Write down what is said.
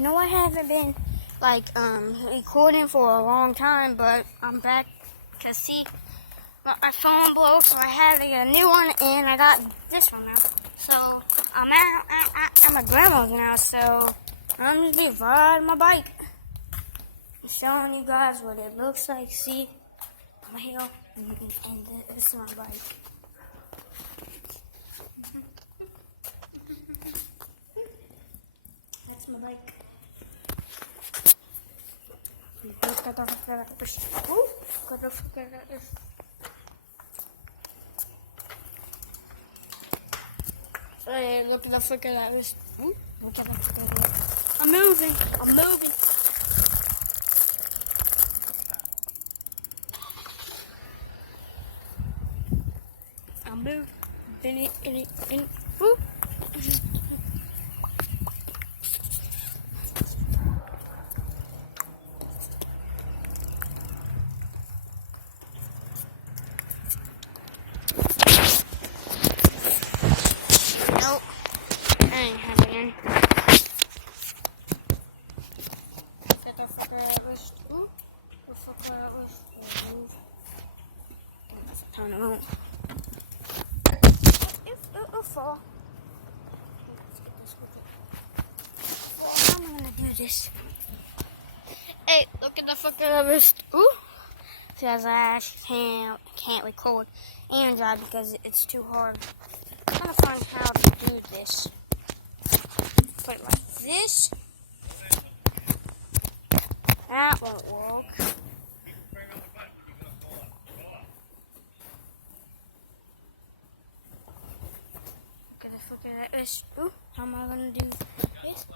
No, I haven't been recording for a long time, but I'm back because see, my phone broke, so I had to get a new one, and I got this one now. So I'm at my grandma's now, so I'm just be riding my bike. I'm showing you guys what it looks like. See, I'm here, and this is my bike. That's my bike. Look at this. Hey, look at the flick of that wrist. Look at the flick of that. I'm moving. I'm moving. Woo. Nope. I ain't having any. Get the fuck out of that wrist. Ooh. The fuck out of that wrist. Move. Turn around. It'll fall. Let's get this with it. Well, how am I gonna do this? Hey, look at the fuck out of that wrist. Ooh. Says I actually can't record and drive because it's too hard. I'm gonna find how to do this. Put it like this. That won't work. Look at the fuck at that. Ooh, how am I gonna do this?